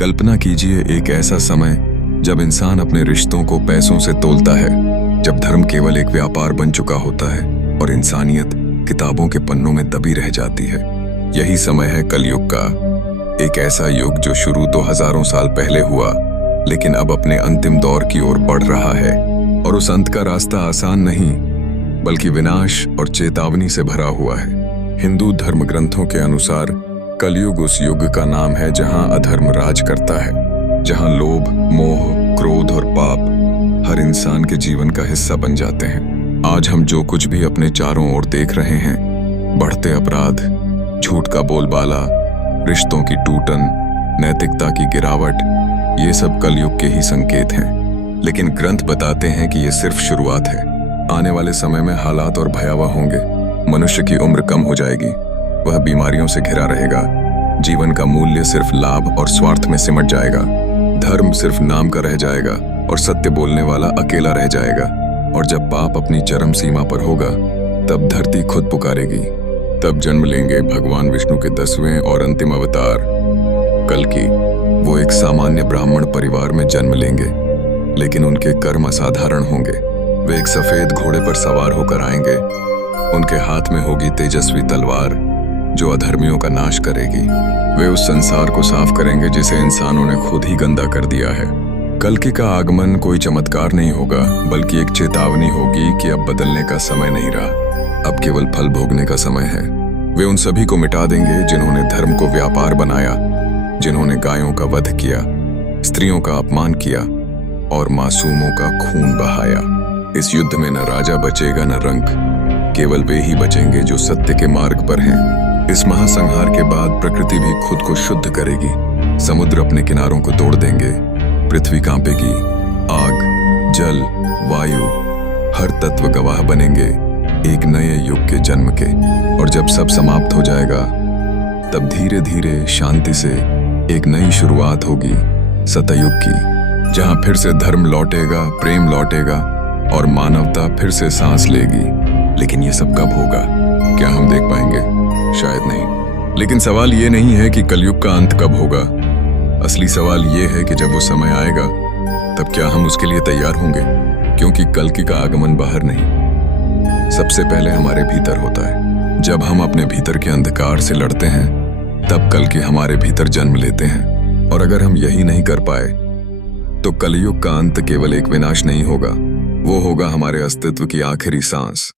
कल्पना कीजिए एक ऐसा समय जब इंसान अपने रिश्तों को पैसों से तोलता है, जब धर्म केवल एक व्यापार बन चुका होता है और इंसानियत किताबों के पन्नों में दबी रह जाती है। यही समय है कलयुग का, एक ऐसा युग जो शुरू तो हजारों साल पहले हुआ, लेकिन अब अपने अंतिम दौर की ओर बढ़ रहा है। और उस अंत का रास्ता आसान नहीं, बल्कि विनाश और चेतावनी से भरा हुआ है। हिंदू धर्म ग्रंथों के अनुसार कलयुग उस युग का नाम है जहां अधर्म राज करता है, जहां लोभ, मोह, क्रोध और पाप हर इंसान के जीवन का हिस्सा बन जाते हैं। आज हम जो कुछ भी अपने चारों ओर देख रहे हैं, बढ़ते अपराध, झूठ का बोलबाला, रिश्तों की टूटन, नैतिकता की गिरावट, ये सब कलयुग के ही संकेत हैं। लेकिन ग्रंथ बताते हैं कि ये सिर्फ शुरुआत है। आने वाले समय में हालात और भयावह होंगे। मनुष्य की उम्र कम हो जाएगी, वह बीमारियों से घिरा रहेगा, जीवन का मूल्य सिर्फ लाभ और स्वार्थ में सिमट जाएगा, धर्म सिर्फ नाम का रह जाएगा और सत्य बोलने वाला अकेला रह जाएगा। और जब पाप अपनी चरम सीमा पर होगा, तब धरती खुद पुकारेगी। तब जन्म लेंगे भगवान विष्णु के 10वें और अंतिम अवतार कल्कि। वो एक सामान्य ब्राह्मण परिवार में जन्म लेंगे, लेकिन उनके कर्म असाधारण होंगे। वे एक सफेद घोड़े पर सवार होकर आएंगे, उनके हाथ में होगी तेजस्वी तलवार जो अधर्मियों का नाश करेगी। वे उस संसार को साफ करेंगे जिसे इंसानों ने खुद ही गंदा कर दिया है। कल्कि का आगमन कोई चमत्कार नहीं होगा, बल्कि एक चेतावनी होगी कि अब बदलने का समय नहीं रहा, अब केवल फल भोगने का समय है। वे उन सभी को मिटा देंगे जिन्होंने धर्म को व्यापार बनाया, जिन्होंने गायों का वध किया, स्त्रियों का अपमान किया और मासूमों का खून बहाया। इस युद्ध में न राजा बचेगा न रंक, केवल वे ही बचेंगे जो सत्य के मार्ग पर हैं। इस महासंहार के बाद प्रकृति भी खुद को शुद्ध करेगी। समुद्र अपने किनारों को तोड़ देंगे, पृथ्वी कांपेगी, आग, जल, वायु, हर तत्व गवाह बनेंगे एक नए युग के जन्म के। और जब सब समाप्त हो जाएगा, तब धीरे धीरे शांति से एक नई शुरुआत होगी, सतयुग की, जहां फिर से धर्म लौटेगा, प्रेम लौटेगा और मानवता फिर से सांस लेगी। लेकिन ये सब कब होगा? क्या हम देख पाएंगे? शायद नहीं। लेकिन सवाल ये नहीं है कि कलयुग का अंत कब होगा। असली सवाल ये है कि जब वो समय आएगा, तब क्या हम उसके लिए तैयार होंगे? क्योंकि कल्कि का आगमन बाहर नहीं, सबसे पहले हमारे भीतर होता है। जब हम अपने भीतर के अंधकार से लड़ते हैं, तब कल्कि हमारे भीतर जन्म लेते हैं। और अगर हम यही नहीं कर पाए, तो कलयुग का अंत केवल एक विनाश नहीं होगा, वो होगा हमारे अस्तित्व की आखिरी सांस।